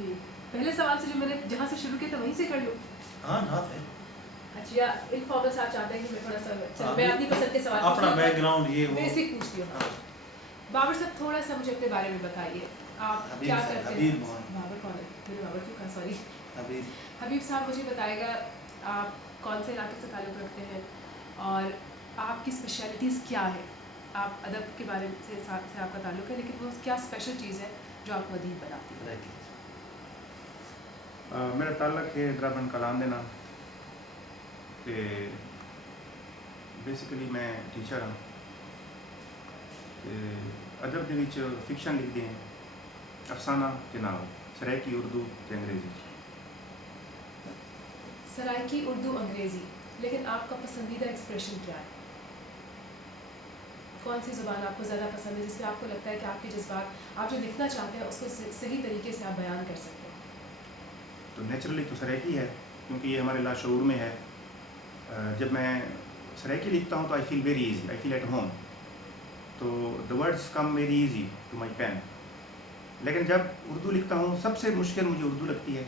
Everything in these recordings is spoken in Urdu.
جی پہلے سوال سے جو میں نے جہاں سے شروع کیا تھا وہیں سے کر لوں. ہاں نعت ہے. اچھا انفارمل آپ چاہتے ہیں کہ میں تھوڑا سا چلو میں اپنی پسند کے سوال اپنا بیک گراؤنڈ یہ وہ بیسک پوچھتی ہوں. بابر صاحب تھوڑا سا مجھے اپنے بارے میں بتائیے. آپ کیا کرتے ہیں؟ بابر کون ہے؟ میرے بابر کیوں کہا سوری. حبیب صاحب مجھے بتائے گا آپ کون سے علاقے سے تعلق رکھتے ہیں اور آپ کی اسپیشلٹیز کیا ہے. آپ ادب کے بارے سے آپ کا تعلق ہے لیکن وہ کیا اسپیشل چیز ہے جو آپ کو ادیب بناتی ہے؟ میرا تعلق ہے درابند کلام دینا کہ بیسیکلی میں ٹیچر ہوں کہ ادب کے وچ فکشن لکھتے ہیں افسانہ کے ناول سرائکی اردو تے انگریزی. سرائکی اردو انگریزی. لیکن آپ کا پسندیدہ ایکسپریشن کیا ہے؟ کون سی زبان آپ کو زیادہ پسند ہے جس میں آپ کو لگتا ہے کہ آپ کے جذبات آپ جو لکھنا چاہتے ہیں اس کو صحیح طریقے سے آپ بیان کر سکتے ہیں؟ تو نیچرلی تو سرائکی ہے کیونکہ یہ ہمارے لاشعور میں ہے. جب میں سرائکی لکھتا ہوں تو I feel very easy, I feel at home. تو the words come very easy to my pen. لیکن جب اردو لکھتا ہوں سب سے مشکل مجھے اردو لگتی ہے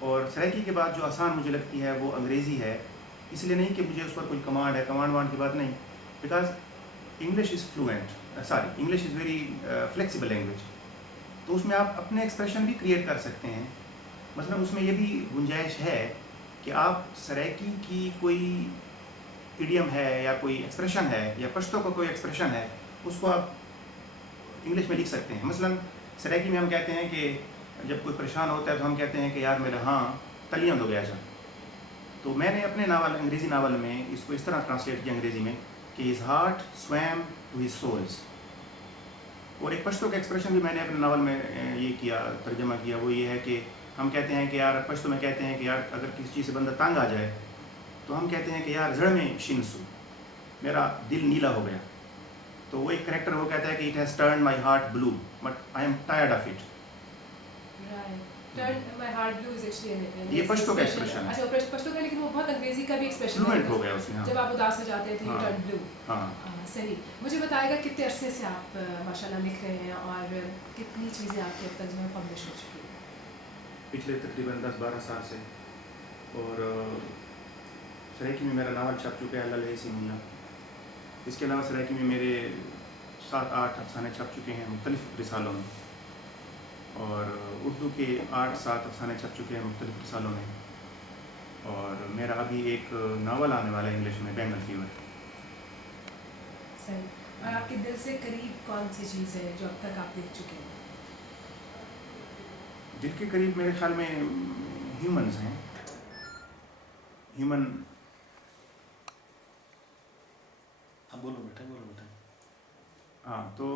اور سرائکی کے بعد جو آسان مجھے لگتی ہے وہ انگریزی ہے. اس لیے نہیں کہ مجھے اس پر کوئی کمانڈ ہے, کمانڈ وانڈ کی بات نہیں, because English is fluent, English is very flexible language. تو اس میں آپ اپنے ایکسپریشن بھی کریٹ کر سکتے ہیں. مثلا اس میں یہ بھی گنجائش ہے کہ آپ سرائکی کی کوئی ایڈیم ہے یا کوئی ایکسپریشن ہے یا پشتو کا کوئی ایکسپریشن ہے اس کو آپ انگلش میں لکھ سکتے ہیں. مثلا سرائکی میں ہم کہتے ہیں کہ جب کوئی پریشان ہوتا ہے تو ہم کہتے ہیں کہ یار میرا ہاں تلیاں دو گیا جا. تو میں نے اپنے ناول انگریزی ناول میں اس کو اس طرح ٹرانسلیٹ کیا انگریزی میں کہ his heart swam to his souls. اور ایک پشتو کا ایکسپریشن بھی میں نے اپنے ناول میں یہ کیا, ترجمہ کیا, وہ یہ ہے کہ ہم کہتے ہیں کہ یار پشتو میں کہتے ہیں کہ یار اگر کسی چیز سے بندہ تنگ آ جائے تو ہم کہتے ہیں کہ یار زڑ میں شنسو, میرا دل نیلا ہو گیا. تو وہ ایک کریکٹر وہ کہتا ہے کہ it has turned my heart blue but I am tired of it. یہ پشتو کا ایکسپریشن ہے. اچھا پشتو کا, لیکن وہ بہت انگریزی کا بھی ایکسپریشن فلوئنٹ ہو گیا اس میں. جب آپ اداس ہو جاتے ہیں تو you turn blue. ہاں صحیح. مجھے بتائے گا کتنے عرصے سے آپ ماشاءاللہ لکھ رہے ہیں اور کتنی چیزیں آپ کے اب تک جو ہے پبلش ہو چکی ہیں؟ پچھلے تقریباً 10-12 سال سے. اور سرائکی میں میرا ناول چھپ چکا ہے اللہ لہ سی منا. اس کے علاوہ سرائکی میں میرے 7-8 افسانے چھپ چکے ہیں مختلف رسالوں میں, اور اردو کے 8-7 افسانے چھپ چکے ہیں مختلف رسالوں میں. اور میرا ابھی ایک ناول آنے والا ہے انگلش میں, بینگل فیور. صحیح. اور آپ کے دل سے قریب کون سی چیز ہے جو اب تک آپ لکھ چکے ہیں؟ دل کے قریب میرے خیال میں ہیومنز ہیں, ہیومن. بولو بیٹا, بولو بیٹا. ہاں تو